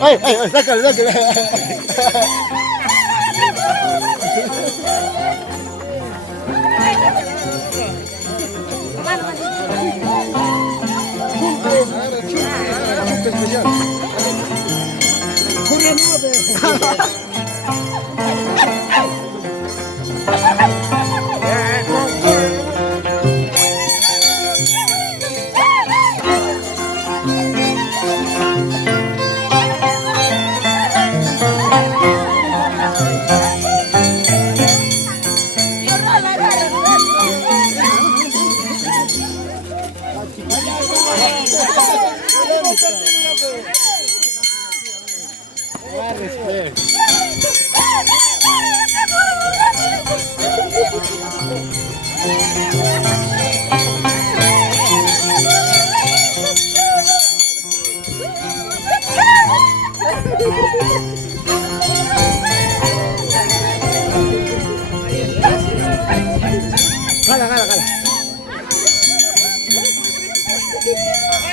Ay, sácalo, sácalo.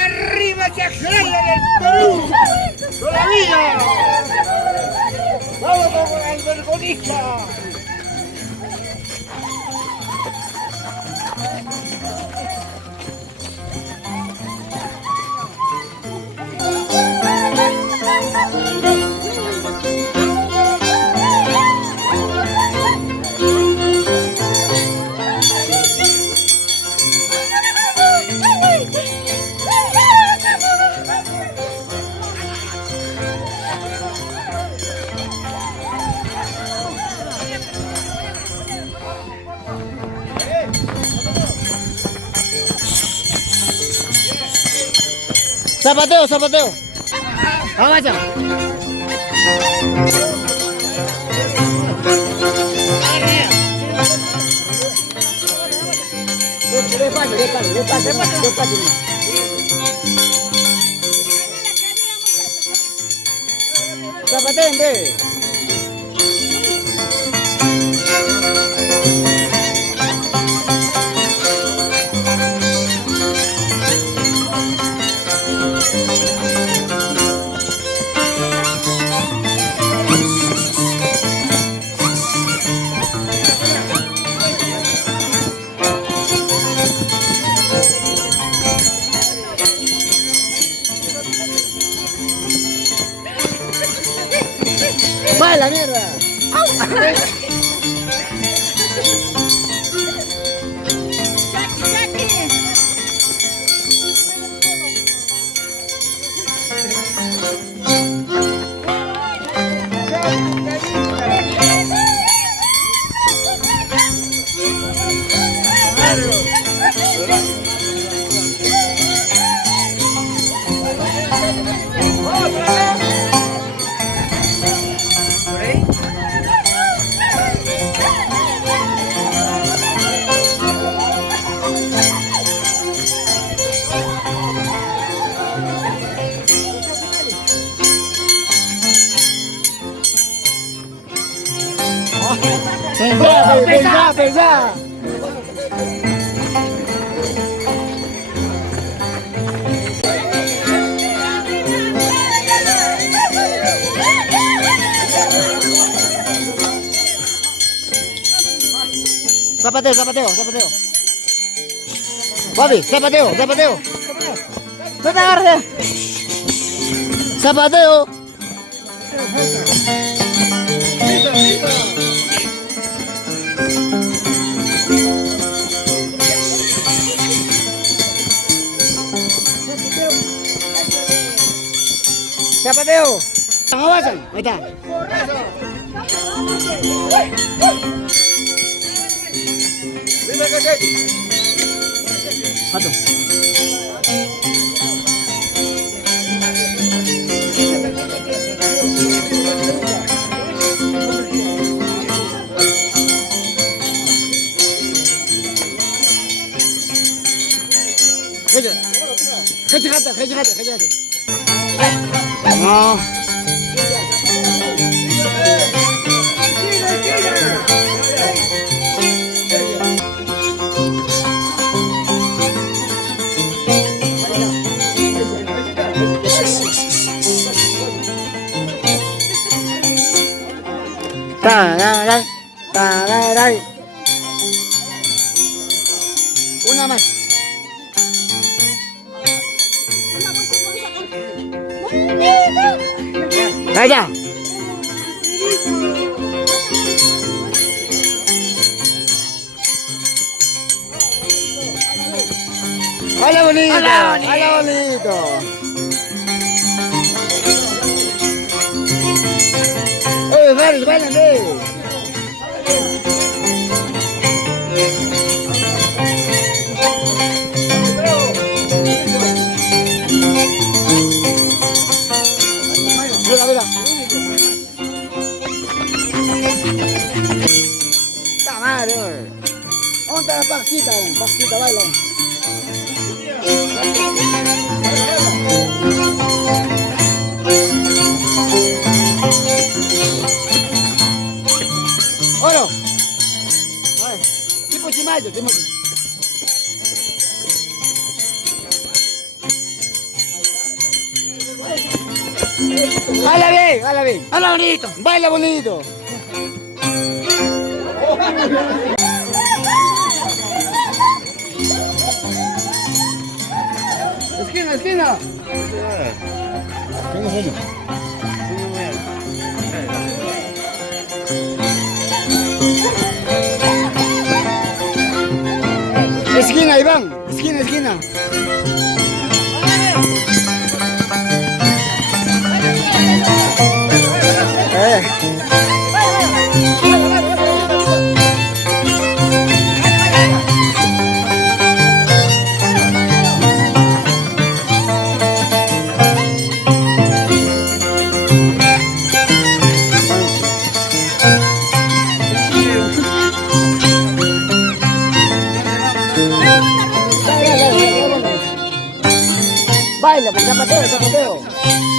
¡Arriba que Axela del Perú! ¡Todavía! ¡Vamos con el vergonista! Zapateo, zapateo. Avanza. Zapateo en breve. ¡Va la mierda! Pensá, pensá. Zapateo, zapateo, zapateo. Bobby, zapateo, zapateo. No te agarres. Zapateo. Zapateo. Avanzan. Ahí está. Pato. Hejate. No. Tararay, tararay. Una más. Allá. Hola bonito. Hola, bonito. Hola bonito. Oye, varios, bailan, Mira, mira. Está madre, oye. ¿Dónde está la Paxita? Paxita, baila. Oro. Ay, tipo chimayo, tipo. Baila bien, baila bien. Hola, bonito. Baila bonito. Esquina, esquina. ¿Qué es eso? Esquina, Iván. Esquina, esquina. Baila, pues zapateo, zapateo.